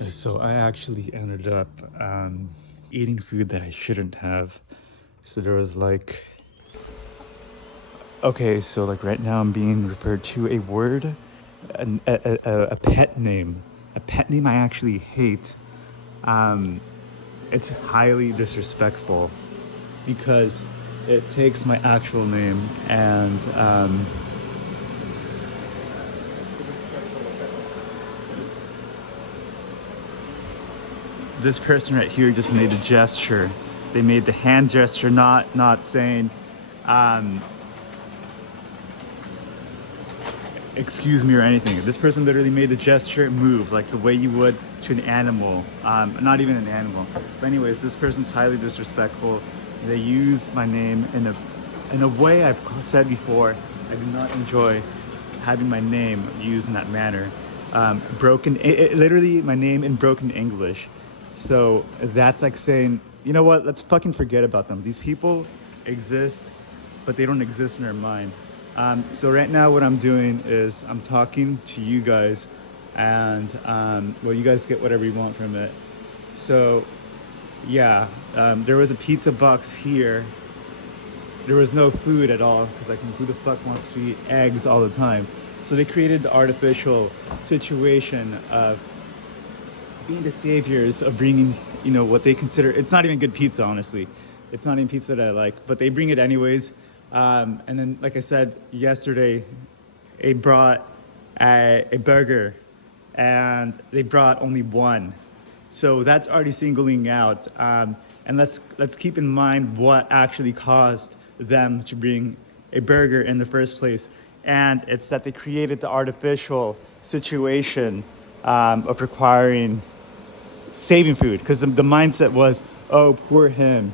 So I actually ended up eating food that I shouldn't have. So there was like, okay, so like right now I'm being referred to a word, a pet name, a pet name I actually hate. Um, it's highly disrespectful because it takes my actual name and this person right here just made a gesture. They made the hand gesture, not saying, um, excuse me or anything. This person literally made the gesture move like the way you would to an animal, not even an animal. But anyways, this person's highly disrespectful. They used my name in a way I've said before. I do not enjoy having my name used in that manner. Literally my name in broken English. So that's like saying, you know what, let's fucking forget about them. These people exist, but they don't exist in our mind. So right now what I'm doing is I'm talking to you guys and well, you guys get whatever you want from it. So yeah, there was a pizza box here. There was no food at all because like who the fuck wants to eat eggs all the time? So they created the artificial situation of being the saviors of bringing, you know, what they consider, it's not even good pizza, honestly. It's not even pizza that I like, but they bring it anyways. And then, like I said yesterday, they brought a burger and they brought only one. So that's already singling out. And let's keep in mind what actually caused them to bring a burger in the first place. And it's that they created the artificial situation of requiring saving food because the mindset was, oh, poor him.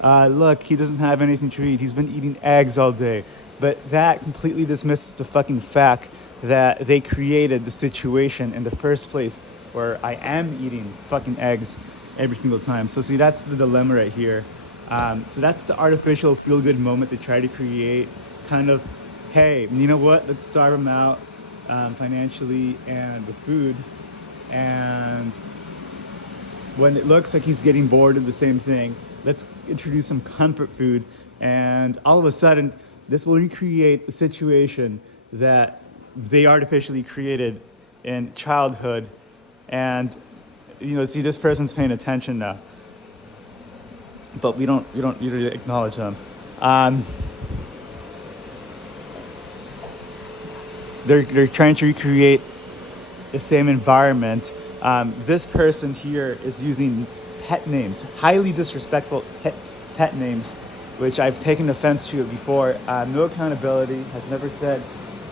Look, he doesn't have anything to eat. He's been eating eggs all day. But that completely dismisses the fucking fact that they created the situation in the first place where I am eating fucking eggs every single time. So see, that's the dilemma right here. So that's the artificial feel-good moment they try to create. Kind of, hey, you know what? Let's starve him out financially and with food. And when it looks like he's getting bored of the same thing, let's introduce some comfort food. And all of a sudden, this will recreate the situation that they artificially created in childhood. And, you know, see, this person's paying attention now, but we don't usually acknowledge them. Um, they're trying to recreate the same environment. This person here is using pet names, highly disrespectful pet names, which I've taken offense to before. No accountability, has never said,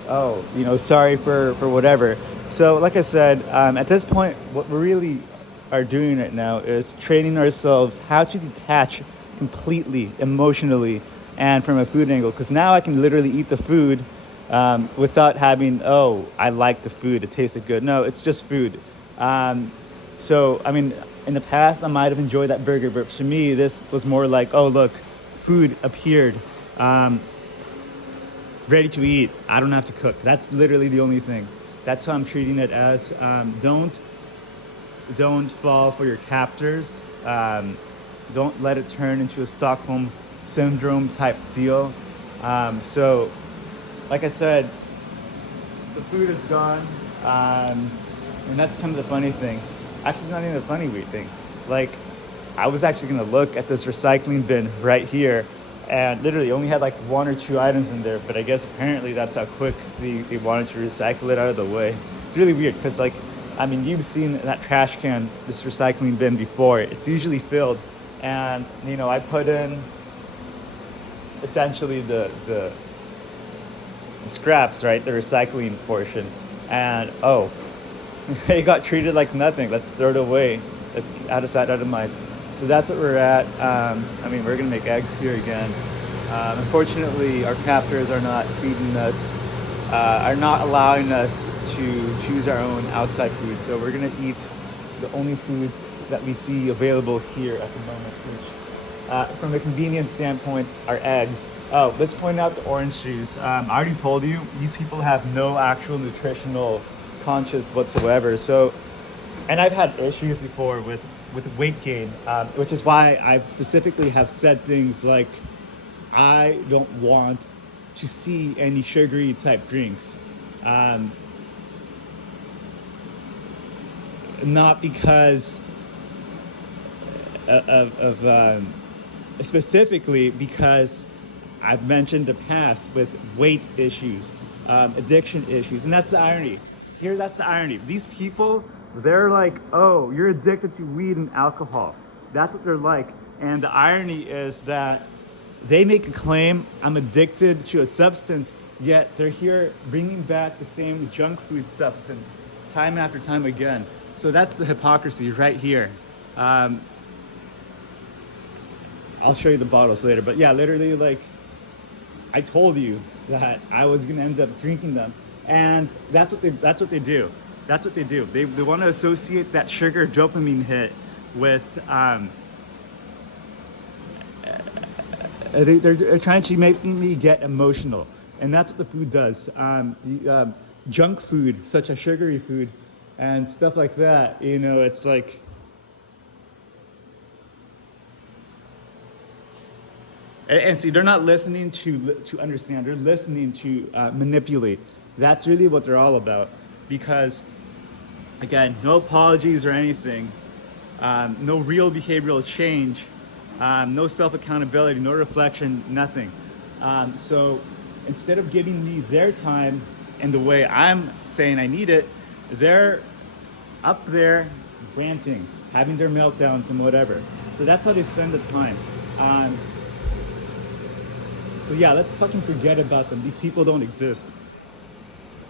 oh, you know, sorry for whatever. So like I said, at this point, what we really are doing right now is training ourselves how to detach completely emotionally and from a food angle, because now I can literally eat the food without having, oh, I like the food, it tasted good. No, it's just food. So, I mean, in the past, I might have enjoyed that burger, but for me, this was more like, oh, look, food appeared, ready to eat. I don't have to cook. That's literally the only thing. That's how I'm treating it as. Don't fall for your captors. Don't let it turn into a Stockholm syndrome type deal. So, like I said, the food is gone, and that's kind of the funny thing. Actually, not even the funny weird thing. Like, I was actually gonna look at this recycling bin right here, and literally only had like one or two items in there. But I guess apparently that's how quick they wanted to recycle it out of the way. It's really weird because, like, I mean, you've seen that trash can, this recycling bin before. It's usually filled, and you know, I put in essentially the scraps, right? The recycling portion. And oh, they got treated like nothing. Let's throw it away. Let's out of sight, out of mind. So that's what we're at. I mean, we're gonna make eggs here again. Unfortunately, our captors are not feeding us, are not allowing us to choose our own outside food. So we're gonna eat the only foods that we see available here at the moment, which from a convenience standpoint are eggs. Oh, let's point out the orange juice. I already told you, these people have no actual nutritional conscious whatsoever. So And I've had issues before with weight gain, which is why I specifically have said things like, I don't want to see any sugary type drinks. Um, Not because of specifically because I've mentioned the past with weight issues, addiction issues, and that's the irony. Here, that's the irony. These people, they're like, oh, you're addicted to weed and alcohol. That's what they're like. And the irony is that they make a claim, I'm addicted to a substance, yet they're here bringing back the same junk food substance time after time again. So that's the hypocrisy right here. I'll show you the bottles later, but yeah, literally, like, I told you that I was gonna end up drinking them, and that's what they do. That's what they do. They want to associate that sugar dopamine hit with they're trying to make me get emotional, and that's what the food does. The junk food, such as sugary food and stuff like that, you know, it's like, and see, they're not listening to understand. They're listening to manipulate. That's really what they're all about. Because, again, no apologies or anything, no real behavioral change, no self-accountability, no reflection, nothing. So instead of giving me their time and the way I'm saying I need it, they're up there ranting, having their meltdowns and whatever. So that's how they spend the time. So yeah, let's fucking forget about them. These people don't exist.